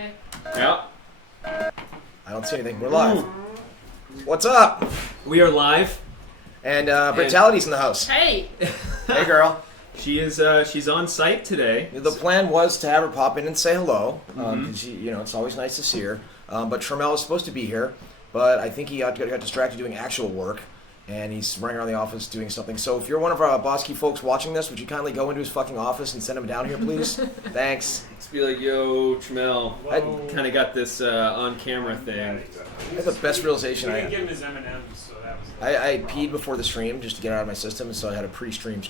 Okay. Yeah. I don't see anything. We're live. What's up? We are live. And Brutality's in the house. Hey. Hey, girl. She's on site today. The plan was to have her pop in and say hello. Because it's always nice to see her. But Trammell was supposed to be here, but I think he got distracted doing actual work. And he's running around the office doing something. So if you're one of our Bosky folks watching this, would you kindly go into his fucking office and send him down here, please? Thanks. Let's be like, yo, Trammell. I kind of got this on-camera thing. That's the best realization I had. We didn't give him his M&Ms, so that was... I peed before the stream just to get it out of my system, so I had a pre-stream.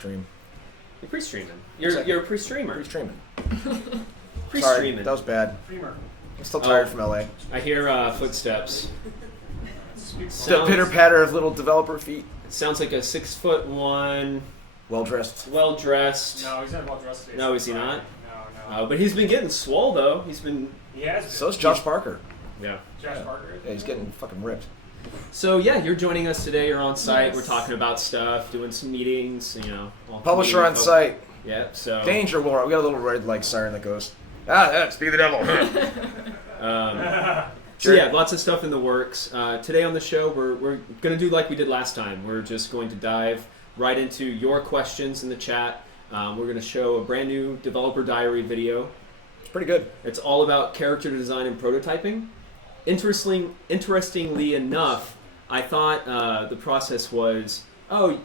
You're pre-streaming. You're a pre-streamer. Pre-streaming. Pre-streaming. Sorry, that was bad. Creamer. I'm still tired from LA. I hear footsteps. The pitter-patter of little developer feet. Sounds like a 6'1", well-dressed. Well-dressed. No, he's not well-dressed today. No, is he not? No. But he's been getting swole, though. He has been. So's Josh Parker. Yeah. Josh Parker. Yeah, he's getting fucking ripped. So, yeah, you're joining us today. You're on site. Yes. We're talking about stuff, doing some meetings, Publisher on site. Yeah, so... Danger, Laura. We got a little red siren that goes, speak of the devil. So yeah, lots of stuff in the works. Today on the show, we're going to do like we did last time. We're just going to dive right into your questions in the chat. We're going to show a brand new developer diary video. It's pretty good. It's all about character design and prototyping. Interestingly enough, I thought the process was,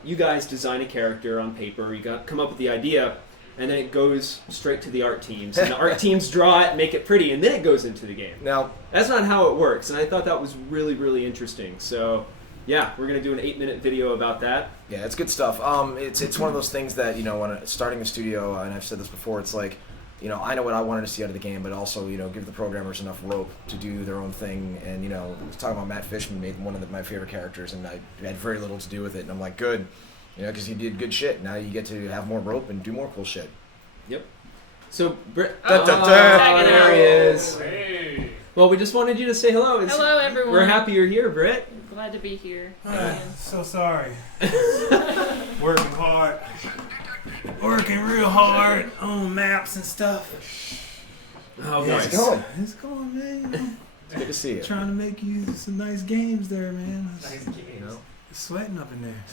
you guys design a character on paper, you come up with the idea, and then it goes straight to the art teams. And the art teams draw it, make it pretty, and then it goes into the game. Now, that's not how it works, and I thought that was really, really interesting. So, yeah, we're going to do an 8-minute video about that. Yeah, it's good stuff. It's one of those things that, when starting a studio, and I've said this before, it's like, I know what I wanted to see out of the game, but also, give the programmers enough rope to do their own thing. And, I was talking about Matt Fischman made one of my favorite characters, and I had very little to do with it. And I'm like, good. Because he did good shit. Now you get to have more rope and do more cool shit. Yep. So, there he is. Hey. Well, we just wanted you to say hello. Hello, everyone. We're happy you're here, Britt. Glad to be here. So sorry. Working hard. Working real hard on maps and stuff. Oh, yeah, nice. It's going, man. It's good to see you. Trying to make you some nice games there, man. Nice games. It's sweating up in there.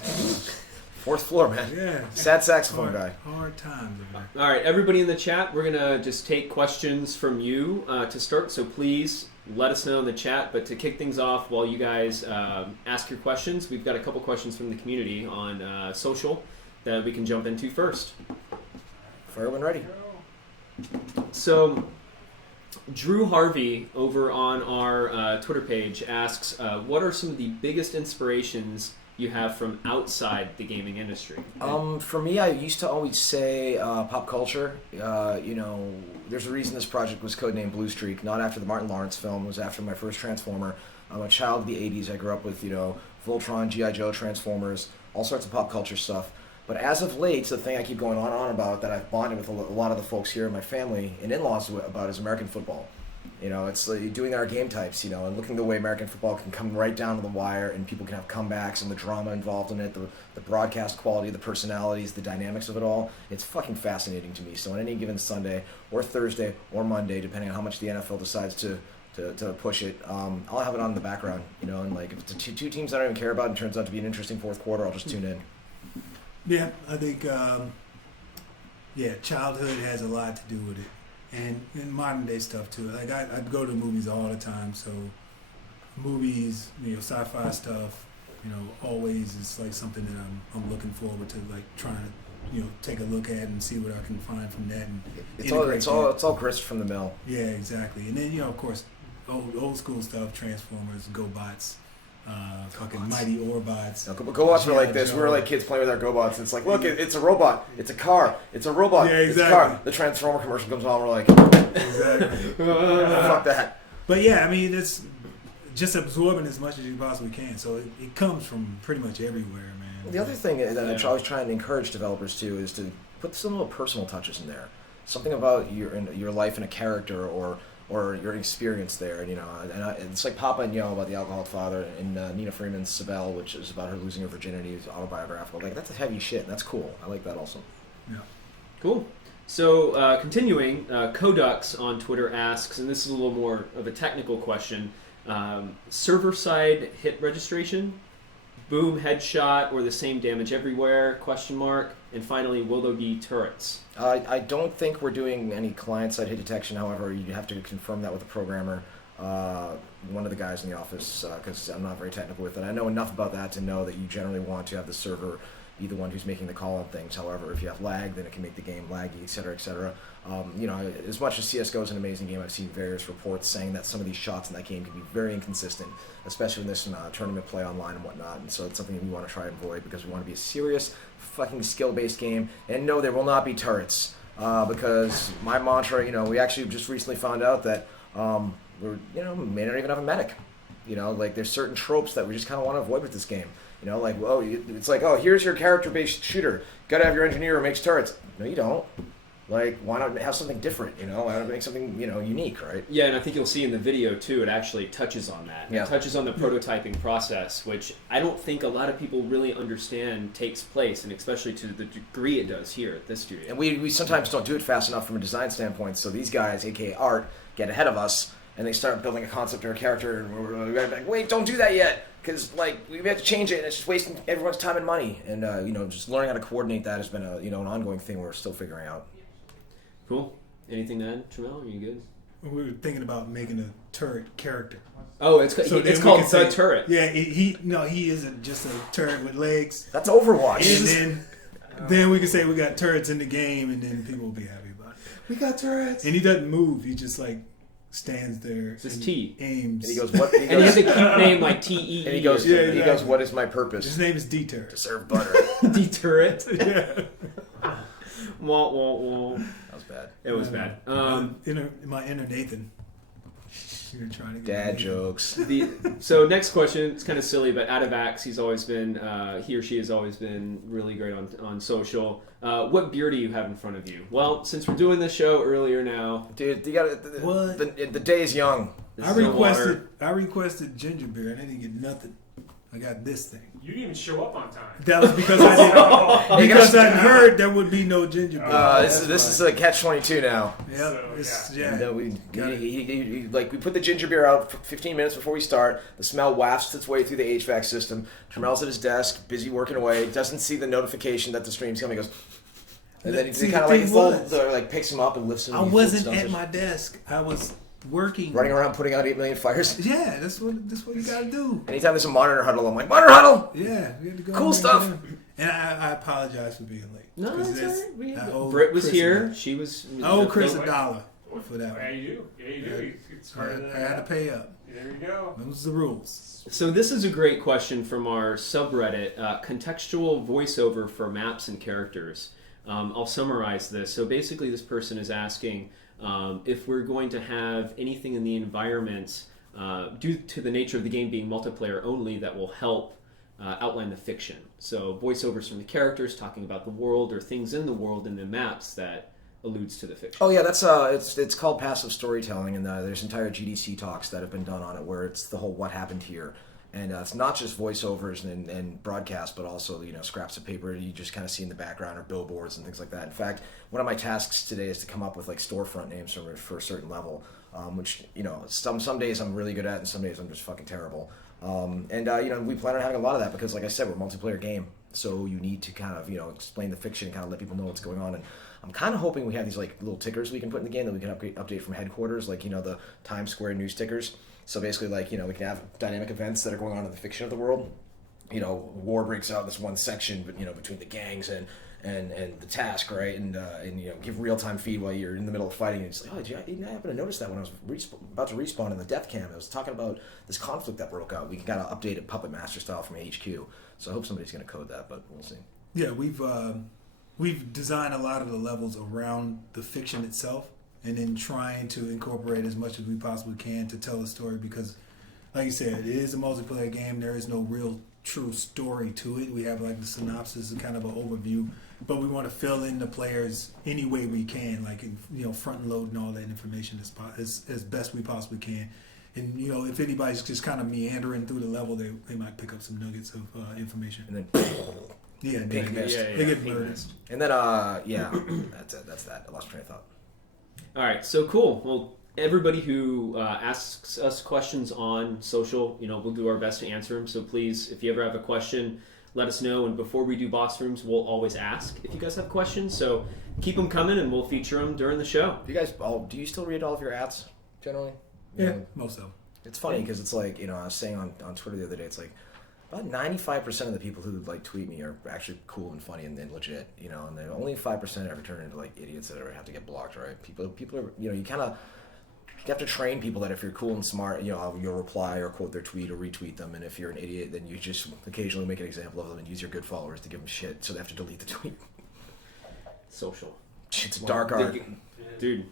4th floor, man. Yeah. Sad saxophone guy. Hard times over there. All right, everybody in the chat, we're going to just take questions from you to start. So please let us know in the chat. But to kick things off while you guys ask your questions, we've got a couple questions from the community on social that we can jump into first. Fire when ready. So Drew Harvey over on our Twitter page asks, what are some of the biggest inspirations you have from outside the gaming industry? For me, I used to always say pop culture. There's a reason this project was codenamed Blue Streak, not after the Martin Lawrence film. It was after my first Transformer. I'm a child of the 80s. I grew up with, Voltron, G.I. Joe, Transformers, all sorts of pop culture stuff. But as of late, the thing I keep going on about that I've bonded with a lot of the folks here in my family and in-laws about is American football. It's like doing our game types, and looking the way American football can come right down to the wire and people can have comebacks and the drama involved in it, the broadcast quality, the personalities, the dynamics of it all. It's fucking fascinating to me. So on any given Sunday or Thursday or Monday, depending on how much the NFL decides to push it, I'll have it on in the background, and like if it's two teams I don't even care about and turns out to be an interesting fourth quarter, I'll just tune in. Yeah, I think, childhood has a lot to do with it. And modern day stuff too. Like I go to movies all the time, so movies, sci-fi stuff, always is like something that I'm looking forward to, like trying to, take a look at and see what I can find from that. And it's all grist from the mill. Yeah, exactly. And then of course, old school stuff, Transformers, GoBots. Fucking Mighty Orbots. No, GoBots were like this. We were like kids playing with our GoBots. It's like, look, it's a robot. It's a car. It's a robot. Yeah, exactly. It's a car. The Transformer commercial comes on. We're like, exactly. Fuck that. But yeah, I mean, it's just absorbing as much as you possibly can. So it comes from pretty much everywhere, man. Well, the other thing that I always try and encourage developers too is to put some little personal touches in there. Something about your life in a character or your experience there, and it's like Papa and Yo about the alcoholic father, and Nina Freeman's Sibel, which is about her losing her virginity, is autobiographical. Like that's heavy shit. And that's cool. I like that also. Yeah. Cool. So continuing, Kodux on Twitter asks, and this is a little more of a technical question, server-side hit registration, boom, headshot, or the same damage everywhere, question mark, and finally, will there be turrets? I don't think we're doing any client-side hit detection. However, you have to confirm that with a programmer, one of the guys in the office, because I'm not very technical with it. I know enough about that to know that you generally want to have the server be the one who's making the call on things. However, if you have lag, then it can make the game laggy, etc., etc. As much as CSGO is an amazing game, I've seen various reports saying that some of these shots in that game can be very inconsistent, especially in this tournament play online and whatnot. And so it's something that we want to try and avoid because we want to be a serious, fucking skill-based game. And no, there will not be turrets because my mantra, we actually just recently found out that we may not even have a medic. There's certain tropes that we just kind of want to avoid with this game. It's like, here's your character-based shooter. Gotta have your engineer who makes turrets. No, you don't. Why not have something different, Why not make something, unique, right? Yeah, and I think you'll see in the video, too, it actually touches on that. Yeah. It touches on the prototyping process, which I don't think a lot of people really understand takes place, and especially to the degree it does here at this studio. And we sometimes don't do it fast enough from a design standpoint, so these guys, a.k.a. Art, get ahead of us, and they start building a concept or a character, and we're like, wait, don't do that yet! Because we have to change it, and it's just wasting everyone's time and money. And just learning how to coordinate that has been an ongoing thing we're still figuring out. Cool. Anything to add, Tramel? Are you good? We were thinking about making a turret character. Oh, it's So then we called can The say- Turret. Yeah, he isn't just a turret with legs. That's Overwatch. And then we can say we got turrets in the game, and then people will be happy about it. We got turrets. And he doesn't move. He just stands there. It's his and T. aims. And he goes, what? And he has a cute name like T-E-E. And he goes, Yeah, he goes, exactly. what is my purpose? His name is D To Turret. serve butter. D-Turret. Yeah. Wah, wah, wah. That was bad. It was bad. My inner Nathan. You're trying to get Dad Nathan. jokes. So next question, it's kind of silly, but Adavax, he or she has always been really great on social. What beer do you have in front of you? Well, since we're doing this show earlier now, Dude, you gotta, What? the day is young. this I is no water. requested ginger beer and I didn't get nothing. I got this thing. You didn't even show up on time. That was because I heard there would be no ginger beer. This is a catch-22 now. Yep. So, Yeah. And, we Got it. we put the ginger beer out 15 minutes before we start. The smell wafts its way through the HVAC system. Tramel's at his desk, busy working away. Doesn't see the notification that the stream's coming. He goes, and then See, he the kind of thing was, picks him up and lifts him. I and he wasn't folds at down. my desk. I was working. Running around putting out 8 million fires. Yeah, that's what you gotta do. Anytime there's a monitor huddle, I'm like, monitor huddle! Yeah, we had to go. Cool and stuff. get in. And I apologize for being late. No, 'Cause it's this- all right. I owe Britt was Chris here. a- She was. I owe Chris Phil- $1 for that Yeah, one. you do. Yeah, you do. It's part of I had to pay up. There you go. Those are the rules. So this is a great question from our subreddit, contextual voiceover for maps and characters. I'll summarize this. So basically this person is asking if we're going to have anything in the environment, due to the nature of the game being multiplayer only, that will help outline the fiction. So voiceovers from the characters talking about the world or things in the world in the maps that alludes to the fiction. Oh yeah, that's it's called passive storytelling, and there's entire GDC talks that have been done on it, where it's the whole what happened here, and it's not just voiceovers and broadcast, but also scraps of paper you just kind of see in the background or billboards and things like that. In fact, one of my tasks today is to come up with storefront names for a certain level, which some days I'm really good at, and some days I'm just fucking terrible. We plan on having a lot of that because, like I said, we're a multiplayer game, so you need to kind of explain the fiction and kind of let people know what's going on. And I'm kind of hoping we have these little tickers we can put in the game that we can update from headquarters, the Times Square news tickers. So basically, we can have dynamic events that are going on in the fiction of the world. War breaks out in this one section, but between the gangs and the task, right? And give real time feed while you're in the middle of fighting. And it's like, oh, I didn't happen to notice that when I was about to respawn in the death cam. I was talking about this conflict that broke out. We can kind of update it Puppet Master style from HQ. So I hope somebody's going to code that, but we'll see. Yeah, we've designed a lot of the levels around the fiction itself, and then trying to incorporate as much as we possibly can to tell a story. Because, like you said, it is a multiplayer game. There is no real true story to it. We have the synopsis and kind of an overview, but we want to fill in the players any way we can, front loading all that information as best we possibly can. And if anybody's just kind of meandering through the level, they might pick up some nuggets of information. And then Yeah, Pink yeah, Mist. They get Pink murdered. Mist. And then, yeah, that's it. That's that. I lost my train of thought. All right, so cool. Well, everybody who asks us questions on social, we'll do our best to answer them. So please, if you ever have a question, let us know. And before we do boss rooms, we'll always ask if you guys have questions. So keep them coming, and we'll feature them during the show. Do you still read all of your ads generally? Yeah, most of them. It's funny because it's like, I was saying on Twitter the other day, it's like about 95% of the people who like tweet me are actually cool and funny and legit, and then only 5% ever turn into like idiots that ever have to get blocked, right? People are, you have to train people that if you're cool and smart, you'll reply or quote their tweet or retweet them, and if you're an idiot, then you just occasionally make an example of them and use your good followers to give them shit, so they have to delete the tweet. Social. It's dark art. Dude,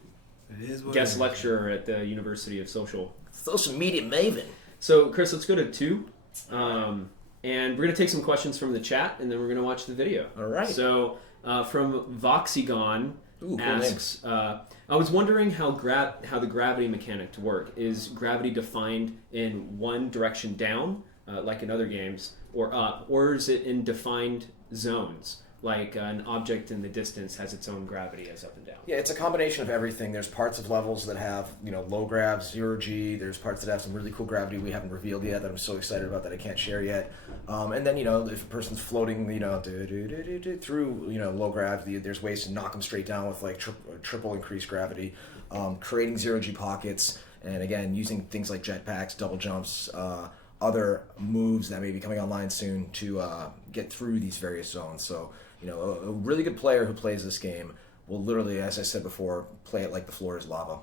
It is what guest it is. lecturer at the University of Social. Social media maven. So, Chris, let's go to 2. And we're going to take some questions from the chat, and then we're going to watch the video. All right. So, from Voxygon Ooh, cool asks, I was wondering how the gravity mechanic to work. Is gravity defined in one direction down, like in other games, or up, or is it in defined zones, like an object in the distance has its own gravity as up and down? Yeah, it's a combination of everything. There's parts of levels that have, low grav, 0G. There's parts that have some really cool gravity we haven't revealed yet that I'm so excited about that I can't share yet. And then, if a person's floating, through, low gravity, there's ways to knock them straight down with like triple increased gravity, creating 0G pockets, and again, using things like jetpacks, double jumps, other moves that may be coming online soon to get through these various zones. So, a really good player who plays this game will literally, as I said before, play it like the floor is lava.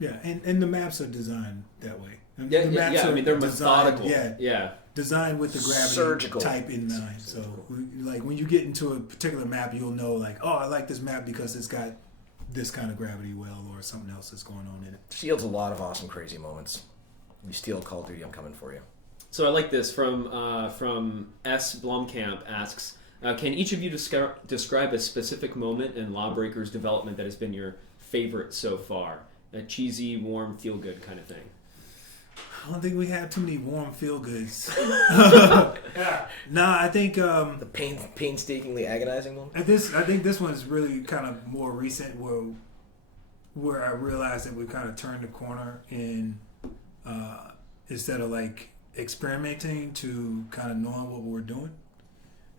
Yeah, and the maps are designed that way. And Yeah, the maps I are mean, they're designed- methodical. Yeah. designed with the gravity Surgical. type in mind. So, like when you get into a particular map, you'll know like, oh, I like this map because it's got this kind of gravity well, or something else that's going on in it. Shields a lot of awesome, crazy moments. You steal Call of Duty, I'm coming for you. So I like this from S. Blomkamp asks, can each of you describe a specific moment in LawBreakers development that has been your favorite so far? A cheesy, warm, feel-good kind of thing. I don't think we have too many warm feel goods. Yeah. Nah, I think The painstakingly agonizing one. I think this one's really kind of more recent, where I realized that we kind of turned the corner in instead of like experimenting to kind of knowing what we're doing,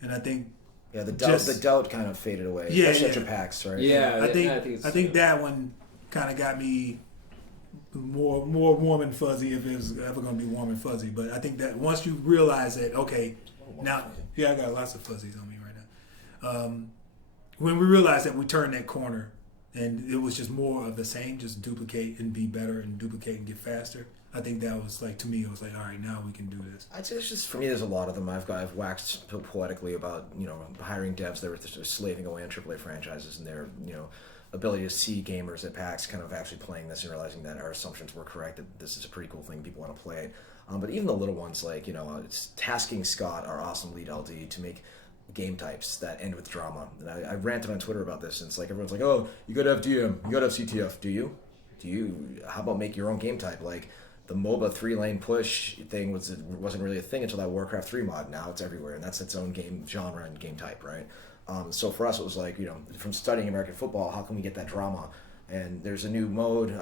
and I think Yeah, the Just- doubt kind of faded away. Yeah, especially yeah. after PAX, right? Yeah, I think that one kind of got me more warm and fuzzy, if it was ever going to be warm and fuzzy. But I think that once you realize that, okay, now, yeah, I got lots of fuzzies on me right now. When we realized that we turned that corner and it was just more of the same, just duplicate and be better and duplicate and get faster. I think that was like, to me, it was like, all right, now we can do this. I'd say it's just, for me, there's a lot of them. I've waxed poetically about, hiring devs that were just slaving away on AAA franchises and their, ability to see gamers at PAX kind of actually playing this and realizing that our assumptions were correct, that this is a pretty cool thing, people want to play it. But even the little ones, like, it's tasking Scott, our awesome lead LD, to make game types that end with drama. And I ranted on Twitter about this, and it's like, everyone's like, oh, you gotta have DM, you gotta have CTF. Do you? How about make your own game type? Like, the MOBA 3-lane push thing wasn't really a thing until that Warcraft 3 mod. Now it's everywhere, and that's its own game genre and game type, right? So for us, it was like, from studying American football, how can we get that drama? And there's a new mode,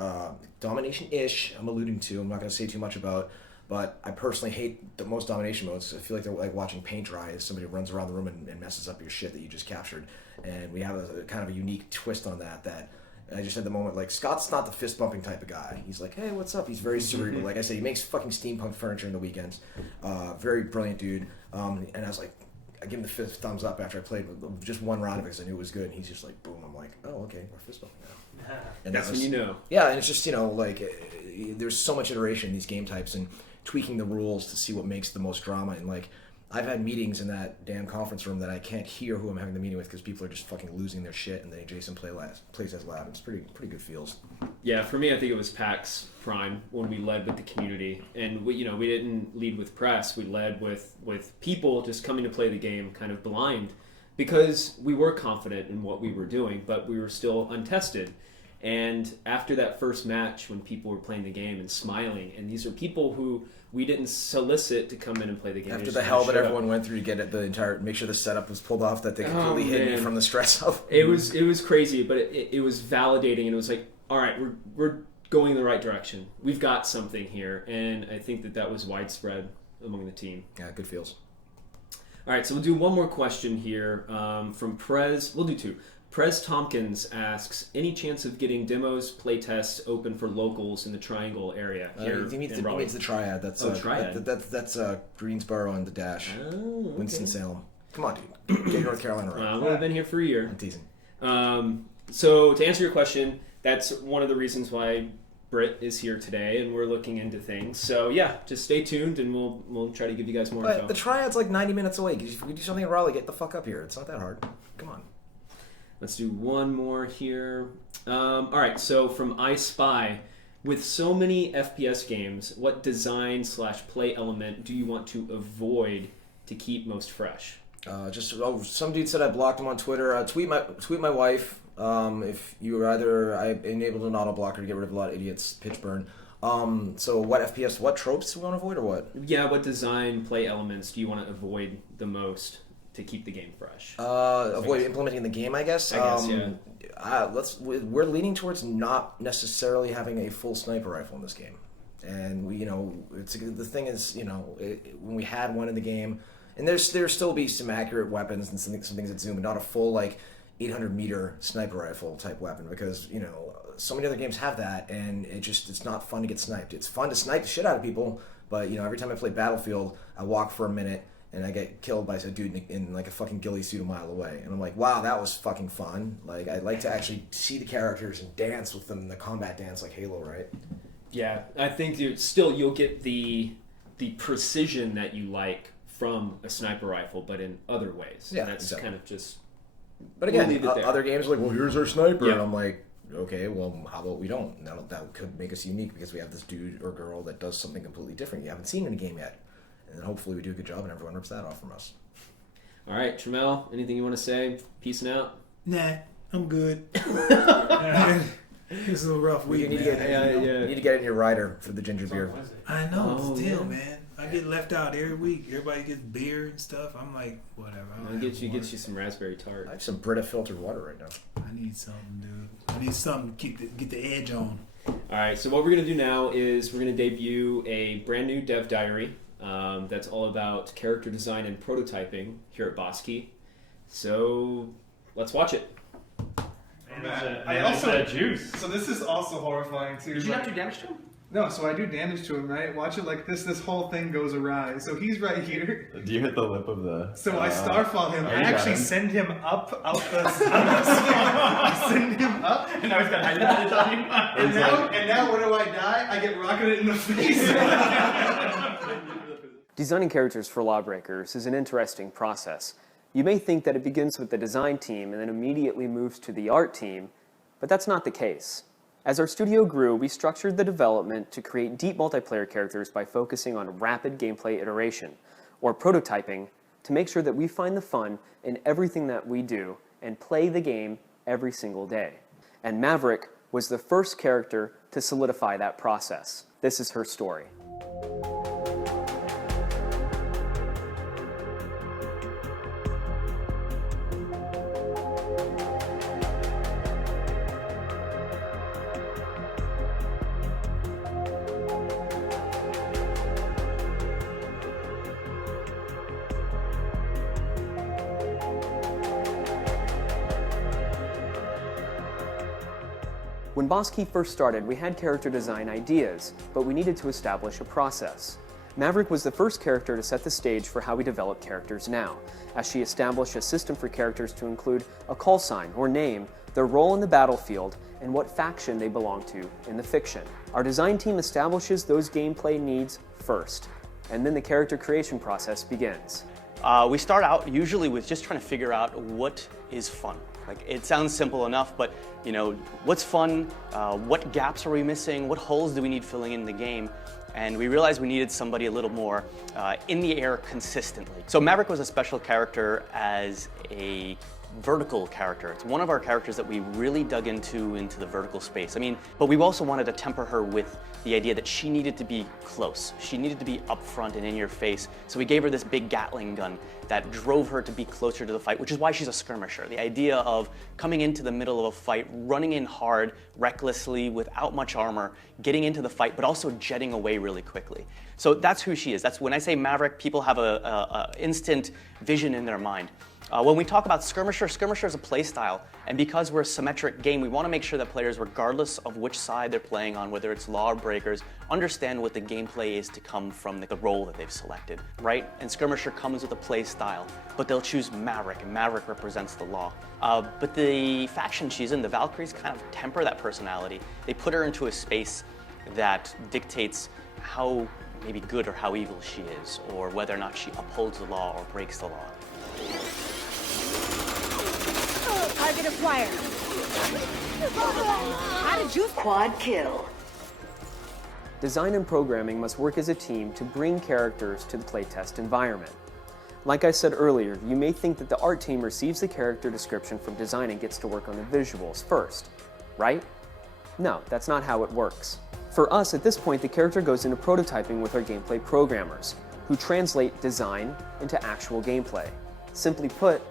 domination-ish, I'm alluding to, I'm not going to say too much about, but I personally hate the most domination modes. I feel like they're like watching paint dry as somebody runs around the room and messes up your shit that you just captured. And we have a kind of a unique twist on that I just had the moment, like, Scott's not the fist-bumping type of guy. He's like, hey, what's up? He's very cerebral. Like I said, he makes fucking steampunk furniture in the weekends. Very brilliant dude. And I was like, I give him the fifth thumbs up after I played with just one round of it because I knew it was good. And he's just like, boom. I'm like, oh, okay, we're fist-bumping now. And That's when you know. Yeah, and it's just, there's so much iteration in these game types and tweaking the rules to see what makes the most drama. And, like, I've had meetings in that damn conference room that I can't hear who I'm having the meeting with because people are just fucking losing their shit, and then Jason plays as loud. It's pretty good feels. Yeah, for me, I think it was PAX Prime when we led with the community, and we didn't lead with press. We led with people just coming to play the game, kind of blind, because we were confident in what we were doing, but we were still untested. And after that first match, when people were playing the game and smiling, and these are people who we didn't solicit to come in and play the game. After the hell that everyone went through to get it, make sure the setup was pulled off, that they completely hid me from the stress of it. It was crazy, but it was validating, and it was like, all right, we're going in the right direction. We've got something here, and I think that was widespread among the team. Yeah, good feels. All right, so we'll do one more question here from Prez. We'll do two. Prez Tompkins asks, any chance of getting demos, playtests open for locals in the Triangle area here He means in Raleigh? the Triad. That's Triad. That's Greensboro and the Dash. Oh, okay. Winston-Salem. Come on, dude. Get North Carolina right. I've only been here for a year. I'm teasing. So to answer your question, that's one of the reasons why Britt is here today, and we're looking into things. So yeah, just stay tuned, and we'll try to give you guys more info. But the Triad's like 90 minutes away. If we do something in Raleigh, get the fuck up here. It's not that hard. Come on. Let's do one more here. All right, so from I Spy, with so many FPS games, what design/play element do you want to avoid to keep most fresh? Some dude said I blocked him on Twitter. Tweet my wife. If I enabled an auto blocker to get rid of a lot of idiots, pitch burn. So what tropes do we want to avoid, or what? Yeah, what design play elements do you want to avoid the most to keep the game fresh? Avoid implementing in the game, I guess. Yeah. We're leaning towards not necessarily having a full sniper rifle in this game, and the thing is, when we had one in the game, and there still be some accurate weapons and some things that zoom, but not a full 800-meter sniper rifle type weapon, because so many other games have that, and it's not fun to get sniped. It's fun to snipe the shit out of people, but every time I play Battlefield, I walk for a minute and I get killed by a dude in a fucking ghillie suit a mile away, and I'm like, wow, that was fucking fun. I'd like to actually see the characters and dance with them in the combat dance like Halo, right? Yeah, I think you'll get the precision that you like from a sniper rifle, but in other ways. Yeah, that's exactly. kind of just. But again, we'll leave it there. other games are like, well, here's our sniper, Yeah. and I'm like, okay, well, how about we don't? That could make us unique because we have this dude or girl that does something completely different you haven't seen in a game yet, and then hopefully we do a good job and everyone rips that off from us. All right, Tramel, anything you want to say? Peacing out. Nah, I'm good. It's a little rough week, You need man. you need to get it in your rider for the ginger beer. I know, Oh, still, yeah. man. I get left out every week. Everybody gets beer and stuff. I'm like, whatever. I'll get you some raspberry tart. I have some Brita filtered water right now. I need something, dude. I need something to get the edge on. All right, so what we're going to do now is we're going to debut a brand new dev diary that's all about character design and prototyping here at Bosky. So let's watch it. I also juice. So this is also horrifying too. Did you not do damage to him? No, so I do damage to him, right? Watch it like this. This whole thing goes awry. So he's right here. Do you hit the lip of the... So I starfall him. I you got actually him. send him up out the I send him up. And now he's got high And now when do I die? I get rocketed in the face. Designing characters for LawBreakers is an interesting process. You may think that it begins with the design team and then immediately moves to the art team, but that's not the case. As our studio grew, we structured the development to create deep multiplayer characters by focusing on rapid gameplay iteration, or prototyping, to make sure that we find the fun in everything that we do and play the game every single day. And Maverick was the first character to solidify that process. This is her story. When Bosky first started, we had character design ideas, but we needed to establish a process. Maverick was the first character to set the stage for how we develop characters now, as she established a system for characters to include a call sign or name, their role in the battlefield, and what faction they belong to in the fiction. Our design team establishes those gameplay needs first, and then the character creation process begins. We start out usually with just trying to figure out what is fun. Like, it sounds simple enough, but what's fun? What gaps are we missing? What holes do we need filling in the game? And we realized we needed somebody a little more in the air consistently. So Maverick was a special character as a vertical character. It's one of our characters that we really dug into the vertical space. I mean, but we also wanted to temper her with the idea that she needed to be close. She needed to be up front and in your face. So we gave her this big Gatling gun that drove her to be closer to the fight, which is why she's a skirmisher. The idea of coming into the middle of a fight, running in hard, recklessly, without much armor, getting into the fight, but also jetting away really quickly. So that's who she is. That's when I say Maverick, people have a instant vision in their mind. When we talk about Skirmisher, Skirmisher is a play style, and because we're a symmetric game, we want to make sure that players, regardless of which side they're playing on, whether it's LawBreakers, understand what the gameplay is to come from the role that they've selected, right? And Skirmisher comes with a play style, but they'll choose Maverick, and Maverick represents the law. But the faction she's in, the Valkyries, kind of temper that personality. They put her into a space that dictates how maybe good or how evil she is, or whether or not she upholds the law or breaks the law. Target acquired. How did you quad kill? Design and programming must work as a team to bring characters to the playtest environment. Like I said earlier, you may think that the art team receives the character description from design and gets to work on the visuals first, right? No, that's not how it works. For us, at this point, the character goes into prototyping with our gameplay programmers, who translate design into actual gameplay. Simply put,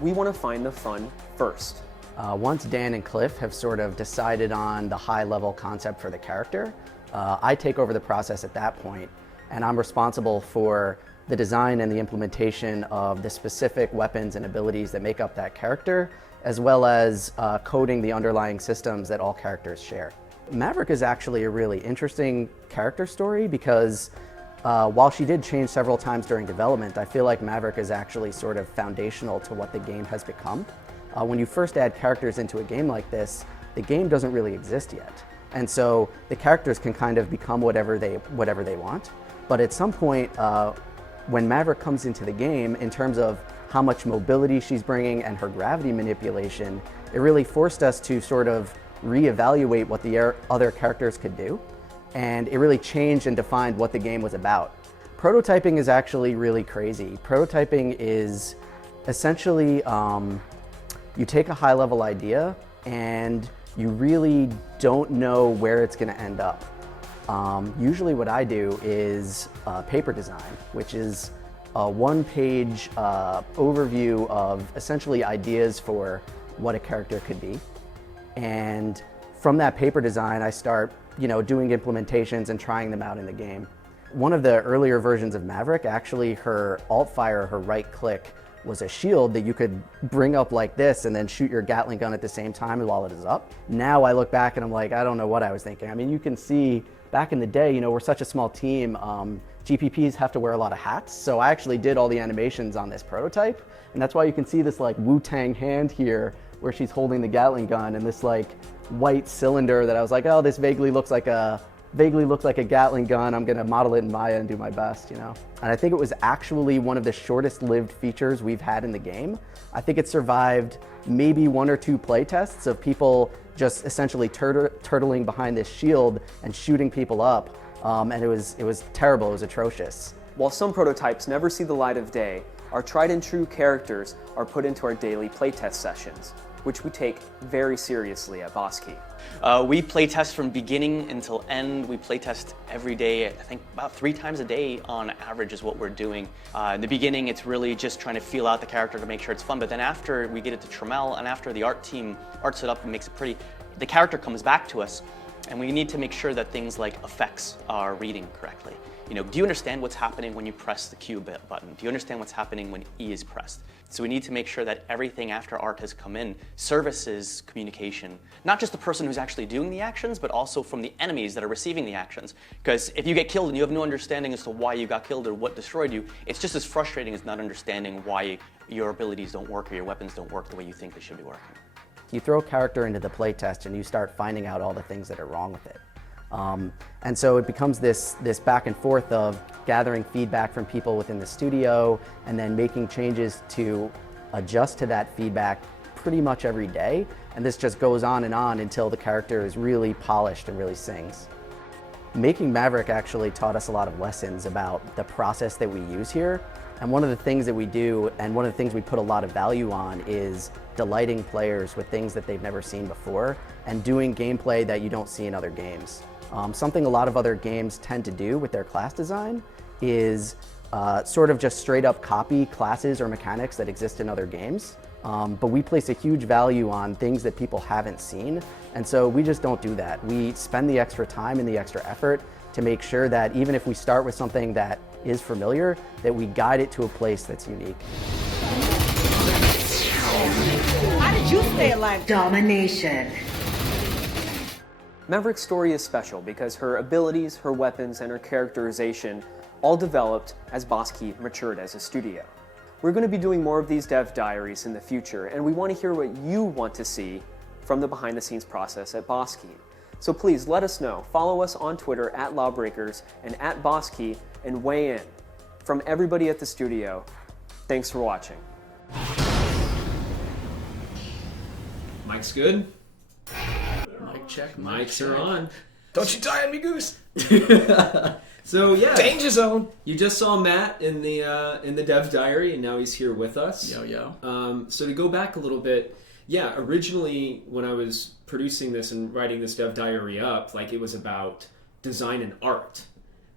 we want to find the fun first. Once Dan and Cliff have sort of decided on the high-level concept for the character, I take over the process at that point, and I'm responsible for the design and the implementation of the specific weapons and abilities that make up that character, as well as coding the underlying systems that all characters share. Maverick is actually a really interesting character story because while she did change several times during development, I feel like Maverick is actually sort of foundational to what the game has become. When you first add characters into a game like this, the game doesn't really exist yet. And so the characters can kind of become whatever they want. But at some point, when Maverick comes into the game, in terms of how much mobility she's bringing and her gravity manipulation, it really forced us to sort of reevaluate what the other characters could do. And it really changed and defined what the game was about. Prototyping is actually really crazy. Prototyping is essentially, you take a high-level idea and you really don't know where it's gonna end up. Usually what I do is paper design, which is a one-page overview of essentially ideas for what a character could be. And from that paper design, I start doing implementations and trying them out in the game. One of the earlier versions of Maverick, actually her alt fire, her right click, was a shield that you could bring up like this and then shoot your Gatling gun at the same time while it is up. Now I look back and I'm like, I don't know what I was thinking. I mean, you can see back in the day, we're such a small team, GPPs have to wear a lot of hats. So I actually did all the animations on this prototype. And that's why you can see this like Wu-Tang hand here where she's holding the Gatling gun and this like white cylinder that I was like, oh, this vaguely looks like a Gatling gun. I'm gonna model it in Maya and do my best, And I think it was actually one of the shortest lived features we've had in the game. I think it survived maybe 1 or 2 play tests of people just essentially turtling behind this shield and shooting people up. And it was terrible, it was atrocious. While some prototypes never see the light of day, our tried and true characters are put into our daily playtest sessions, which we take very seriously at Boss Key. We playtest from beginning until end. We playtest every day. I think about 3 times a day on average is what we're doing. In the beginning, it's really just trying to feel out the character to make sure it's fun. But then after we get it to Trammell and after the art team arts it up and makes it pretty, the character comes back to us. And we need to make sure that things like effects are reading correctly. Do you understand what's happening when you press the Q button? Do you understand what's happening when E is pressed? So we need to make sure that everything after art has come in services communication, not just the person who's actually doing the actions, but also from the enemies that are receiving the actions. Because if you get killed and you have no understanding as to why you got killed or what destroyed you, it's just as frustrating as not understanding why your abilities don't work or your weapons don't work the way you think they should be working. You throw a character into the playtest and you start finding out all the things that are wrong with it. And so it becomes this back and forth of gathering feedback from people within the studio and then making changes to adjust to that feedback pretty much every day. And this just goes on and on until the character is really polished and really sings. making Maverick actually taught us a lot of lessons about the process that we use here. And one of the things that we do, and one of the things we put a lot of value on, is delighting players with things that they've never seen before and doing gameplay that you don't see in other games. Something a lot of other games tend to do with their class design is sort of just straight up copy classes or mechanics that exist in other games. But we place a huge value on things that people haven't seen, and so we just don't do that. We spend the extra time and the extra effort to make sure that even if we start with something that is familiar, that we guide it to a place that's unique. How did you stay alive? Domination. Maverick's story is special because her abilities, her weapons, and her characterization all developed as Boss Key matured as a studio. We're going to be doing more of these dev diaries in the future, and we want to hear what you want to see from the behind-the-scenes process at Boss Key. So please let us know. Follow us on Twitter at LawBreakers and at Boss Key and weigh in. From everybody at the studio, thanks for watching. Mike's good. Mic check. Mics are on. Don't you die on me, Goose. So yeah, Danger zone. You just saw Matt in the dev diary, and now he's here with us. Yo. So to go back a little bit, yeah, originally when I was producing this and writing this dev diary up, like it was about design and art,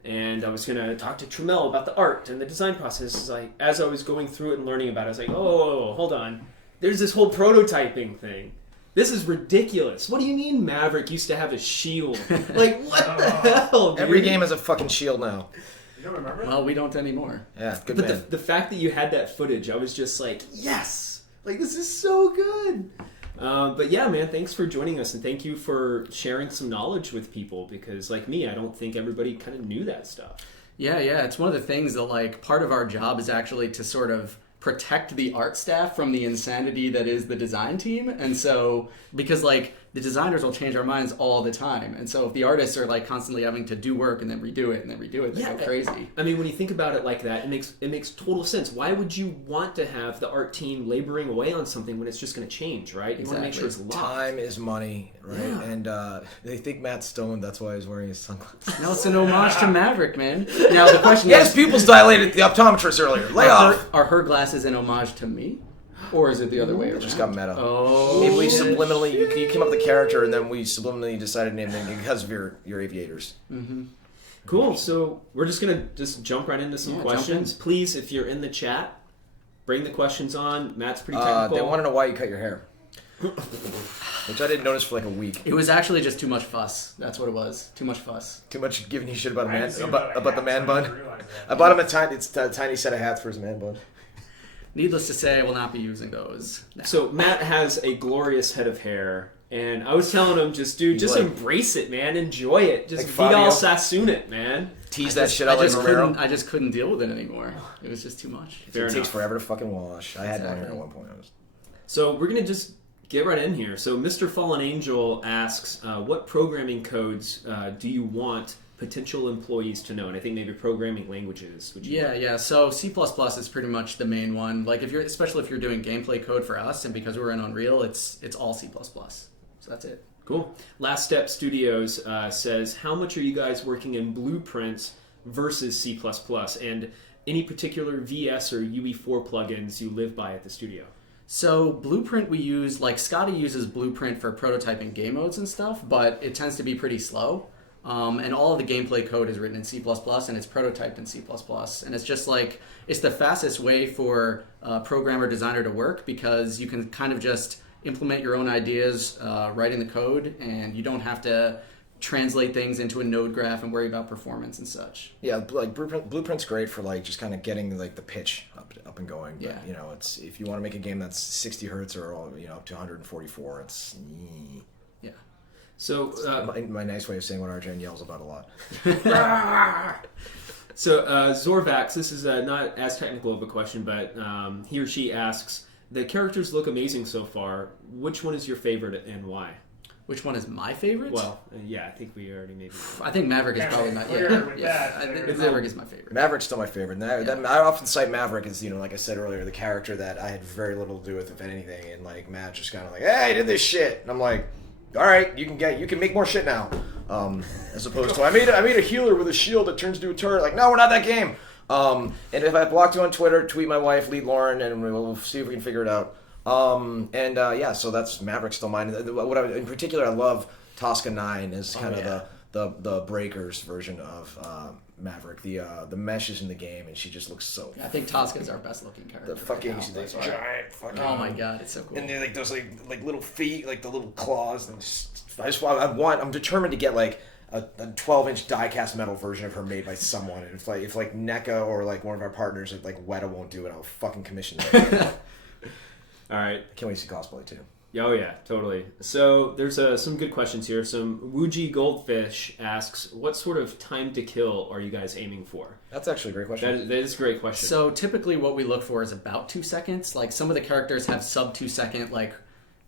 and I was gonna talk to Trammell about the art and the design process. Like as I was going through it and learning about it, I was like, oh, hold on, there's this whole prototyping thing. This is ridiculous. What do you mean Maverick used to have a shield? Like, what the hell, dude? Every game has a fucking shield now. You don't remember? Well, we don't anymore. Yeah, good but man. the fact that you had that footage, I was just like, yes! Like, this is so good! But yeah, man, thanks for joining us, and thank you for sharing some knowledge with people, because like me, I don't think everybody kind of knew that stuff. Yeah. It's one of the things that, like, part of our job is actually to sort of protect the art staff from the insanity that is the design team. And so, because like the designers will change our minds all the time, and so if the artists are like constantly having to do work and then redo it and then redo it, they go crazy. I mean, when you think about it like that, it makes total sense. Why would you want to have the art team laboring away on something when it's just going to change, right? You want to make sure it's locked. Time is money, right? Yeah. And they think Matt's stoned, that's why he's wearing his sunglasses. No, it's an homage to Maverick, man. Now the question is, his pupils dilated the optometrist earlier. Lay off. Are her glasses an homage to me? Or is it the other way around? It just got meta. Oh. Maybe we subliminally, you came up with the character, and then we subliminally decided to name them because of your aviators. Mm-hmm. Cool. So we're just going to jump right into some questions. Please, if you're in the chat, bring the questions on. Matt's pretty technical. They want to know why you cut your hair. Which I didn't notice for like a week. It was actually just too much fuss. That's what it was. Too much fuss. Too much giving you shit about a man, about the man bun. I bought him a tiny set of hats for his man bun. Needless to say, I will not be using those. No. So Matt has a glorious head of hair, and I was telling him, just embrace it, man. Enjoy it. Just Vidal Sassoon it, man. Tease that shit out like Romero. I just couldn't deal with it anymore. It was just too much. It takes forever to fucking wash. I had one hair at one point. So we're gonna just get right in here. So Mr. Fallen Angel asks, what programming codes do you want potential employees to know? And I think maybe programming languages. Yeah. So C++ is pretty much the main one. Like especially if you're doing gameplay code for us, and because we're in Unreal, it's all C++. So that's it. Cool. Last Step Studios says, how much are you guys working in Blueprints versus C++, and any particular VS or UE4 plugins you live by at the studio? So Blueprint we use, like Scotty uses Blueprint for prototyping game modes and stuff, but it tends to be pretty slow. And all of the gameplay code is written in C++ and it's prototyped in C++. And it's just like, it's the fastest way for a programmer designer to work, because you can kind of just implement your own ideas writing the code, and you don't have to translate things into a node graph and worry about performance and such. Yeah, like Blueprint's great for like just kind of getting like the pitch up and going. But, yeah. It's if you want to make a game that's 60 hertz or up to 144, it's. Yeah. So my nice way of saying what Arjen yells about a lot. So Zorvax, this is not as technical of a question, but he or she asks, the characters look amazing so far. Which one is your favorite and why? Which one is my favorite? Well, yeah, I think we already maybe. I think Maverick is probably my favorite. Maverick is my favorite. Maverick's still my favorite. I often cite Maverick as, like I said earlier, the character that I had very little to do with, if anything, and like Matt just kind of like, hey, I did this shit, and I'm like, all right, you can make more shit now. As opposed to I made a healer with a shield that turns into a turret. Like, no, we're not that game. And if I blocked you on Twitter, tweet my wife, Lead Lauren, and we'll see if we can figure it out. So that's Maverick still mine. In particular, I love Tosca 9 is kind of the Breakers version of Maverick. The mesh is in the game, and she just looks so. Yeah, I think Tosca's our best looking character. The fucking giant fucking. Oh my god, it's so cool. And they're like those like little feet, like the little claws, and I'm determined to get like a 12-inch die-cast metal version of her made by someone. And if like NECA or like one of our partners at like Weta won't do it, I'll fucking commission it. All right. I can't wait to see cosplay too. Oh yeah, totally. So there's some good questions here. Some Woogie Goldfish asks, what sort of time to kill are you guys aiming for? That's actually a great question. That is a great question. So typically what we look for is about 2 seconds. Like some of the characters have sub 2 second,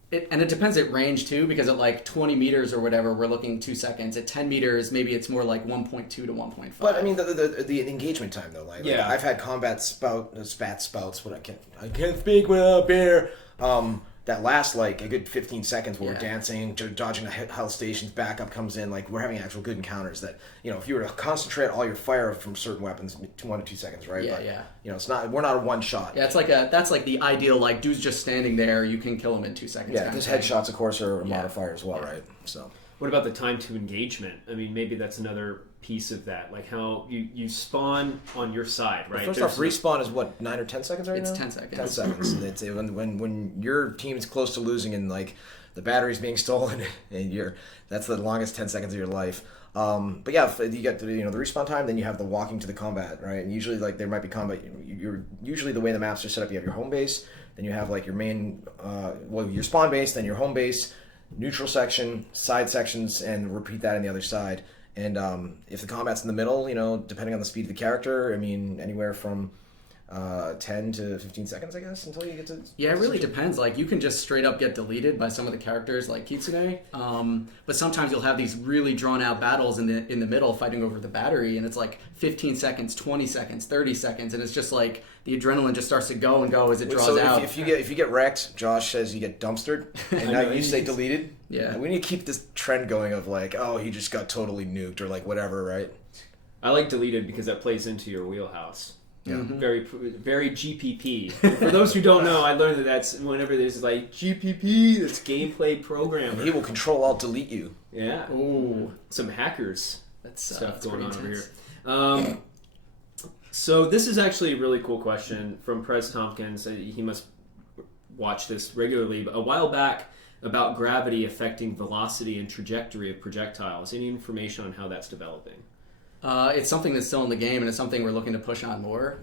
and it depends at range too, because at like 20 meters or whatever, we're looking 2 seconds. At 10 meters, maybe it's more like 1.2 to 1.5. But I mean, the engagement time though, like I've had combat spat spouts. What I can't speak without beer. That lasts like a good 15 seconds where we're dancing, dodging the health stations, backup comes in, like we're having actual good encounters that, if you were to concentrate all your fire from certain weapons, 1 to 2 seconds, right? Yeah, but, yeah. We're not a one shot. Yeah, that's like the ideal, like dude's just standing there, you can kill him in 2 seconds. Yeah, because headshots, of course, are a modifier as well, right? So. What about the time to engagement? I mean, maybe that's another piece of that, like how you spawn on your side, right? Well, first off, respawn is what, 9 or 10 seconds right now? It's 10 seconds. 10 seconds. It's when your team's close to losing and like the battery's being stolen, and that's the longest 10 seconds of your life. But yeah, if you get the respawn time, then you have the walking to the combat, right? And usually like there might be combat. You're usually the way the maps are set up. You have your home base, then you have like your main, your spawn base, then your home base, neutral section, side sections, and repeat that on the other side. And if the combat's in the middle, depending on the speed of the character, I mean, anywhere from 10 to 15 seconds, I guess, until you get to... Yeah, it really depends. Like, you can just straight up get deleted by some of the characters, like Kitsune. But sometimes you'll have these really drawn-out battles in the middle fighting over the battery, and it's like 15 seconds, 20 seconds, 30 seconds, and it's just like the adrenaline just starts to go and go as it draws out. If you get wrecked, Josh says you get dumpstered, and now you say deleted. Yeah. We need to keep this trend going of like, oh, he just got totally nuked, or like whatever, right? I like deleted because that plays into your wheelhouse. Yeah. Mm-hmm. Very GPP. For those who don't know, I learned that's whenever there's like GPP, that's gameplay programmer. He will control alt delete you. Yeah. Ooh, some hackers stuff going on intense. over here. So this is actually a really cool question from Prez Tompkins. He must watch this regularly. But a while back, about gravity affecting velocity and trajectory of projectiles. Any information on how that's developing? It's something that's still in the game, and it's something we're looking to push on more.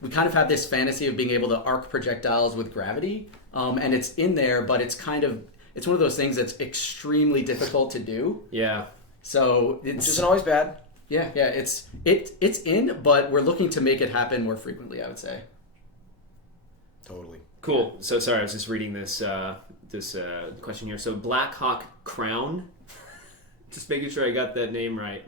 We kind of have this fantasy of being able to arc projectiles with gravity, and it's in there, but it's one of those things that's extremely difficult to do. Yeah. So which isn't always bad. Yeah, it's in, but we're looking to make it happen more frequently, I would say. Totally. Cool. So sorry, I was just reading this question here. So Black Hawk Crown, just making sure I got that name right.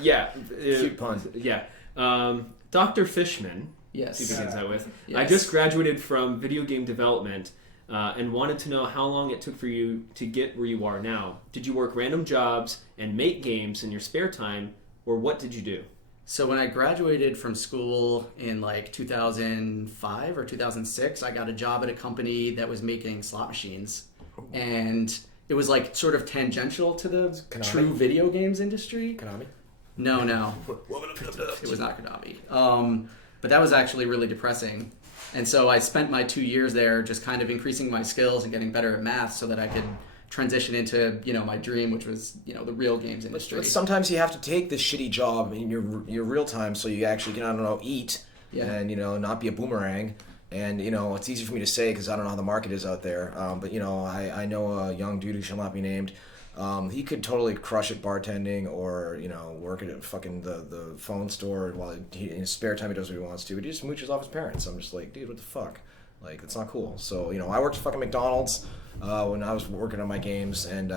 Yeah. Cute pun. Yeah. Dr. Fischman. Yes. He begins that with. Yes. I just graduated from video game development and wanted to know how long it took for you to get where you are now. Did you work random jobs and make games in your spare time, or what did you do? So when I graduated from school in like 2005 or 2006, I got a job at a company that was making slot machines. And it was like sort of tangential to the Konami? true video games industry. Konami? No. It was not Konami. But that was actually really depressing. And so I spent my 2 years there just kind of increasing my skills and getting better at math so that I could transition into, my dream, which was, the real games industry. But sometimes you have to take this shitty job in your real time so you actually can, eat and, not be a boomerang. And, it's easy for me to say because I don't know how the market is out there. But, I know a young dude who shall not be named. He could totally crush at bartending or, work at fucking the phone store while in his spare time he does what he wants to. But he just mooches off his parents. I'm just like, dude, what the fuck? Like, that's not cool. So, I worked at fucking McDonald's when I was working on my games. And,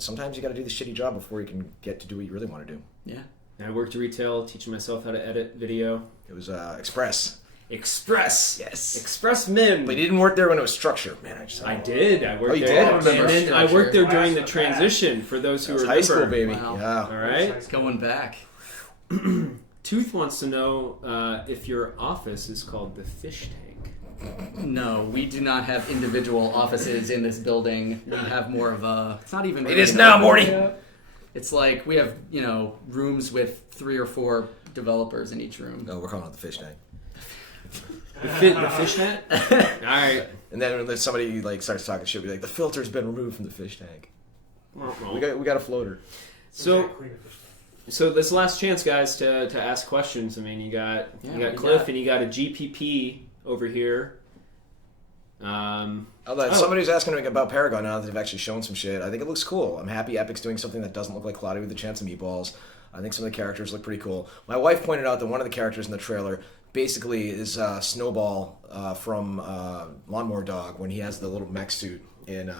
sometimes you got to do the shitty job before you can get to do what you really want to do. Yeah. And I worked retail, teaching myself how to edit video. It was Express. Express. Yes. Express Mim. But you didn't work there when it was structure, man. I did. I worked you there. did? And then I worked there during the Wow. transition for those who That was remember. high school, baby. Wow. Yeah. All right. It's going back. Tooth wants to know if your office is called the Fish Tank. No, we do not have individual offices in this building. We have more of a. It's not even. It is now, Morty. It's like we have, rooms with 3 or 4 developers in each room. No, we're calling it the fish tank. The fish net? All right. And then when somebody starts talking shit, be like, the filter's been removed from the fish tank. We got a floater. So this last chance, guys, to ask questions. I mean, you got Cliff and you got a GPP over here. Somebody's asking me about Paragon now that they've actually shown some shit. I think it looks cool. I'm happy Epic's doing something that doesn't look like Cloudy with a Chance of Meatballs. I think some of the characters look pretty cool. My wife pointed out that one of the characters in the trailer basically is Snowball from Lawnmower Dog when he has the little mech suit in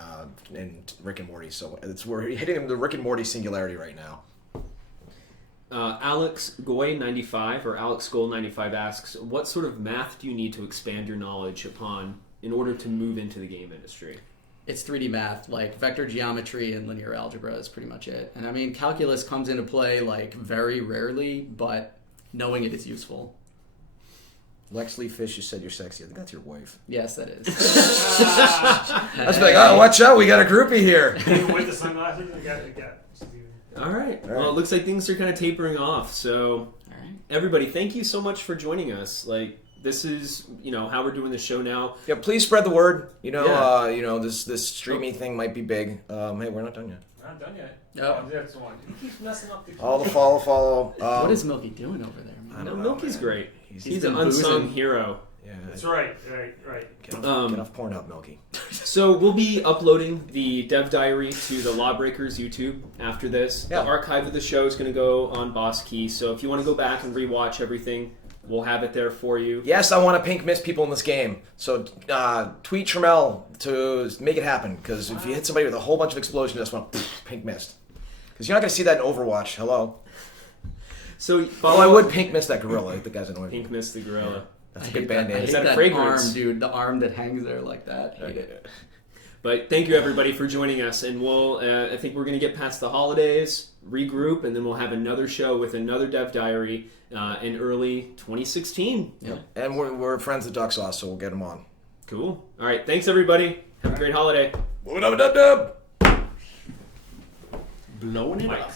Rick and Morty. So we're hitting the Rick and Morty singularity right now. Alex Goy95 or Alex Gold95 asks, what sort of math do you need to expand your knowledge upon in order to move into the game industry? It's 3D math, like vector geometry and linear algebra is pretty much it. And I mean, calculus comes into play very rarely, but knowing it is useful. Lex Lee Fish, you said you're sexy. I think that's your wife. Yes, that is. I was like, oh, watch out, we got a groupie here. With the sunglasses, you got All right. Well, it looks like things are kind of tapering off. So, everybody, thank you so much for joining us. This is, how we're doing the show now. Yeah, please spread the word. This streaming thing might be big. Hey, we're not done yet. We're not done yet. Oh. That's one. He keeps messing up the All the follow. What is Milky doing over there, man? I don't know, Milky's man. great. He's been an unsung boozing. hero. Yeah, That's right. Get off Pornhub, Milky. So we'll be uploading the dev diary to the LawBreakers YouTube after this. Yeah. The archive of the show is going to go on Boss Key. So if you want to go back and rewatch everything, we'll have it there for you. Yes, I want to pink mist people in this game. So tweet Trammell to make it happen. Because if you hit somebody with a whole bunch of explosions, just want pink mist. Because you're not going to see that in Overwatch. Hello. So I would pink mist that gorilla. The guy's annoying. Pink Mist the gorilla. That's a good band name. I hate Is that a that fragrance? arm, dude. The arm that hangs there like that. Hate it. But thank you everybody for joining us, and we'll. I think we're going to get past the holidays, regroup, and then we'll have another show with another dev diary in early 2016. Yep. And we're friends of Duck Sauce, so we'll get them on. Cool. All right. Thanks everybody. Have a great holiday. Dub. Blowing it up.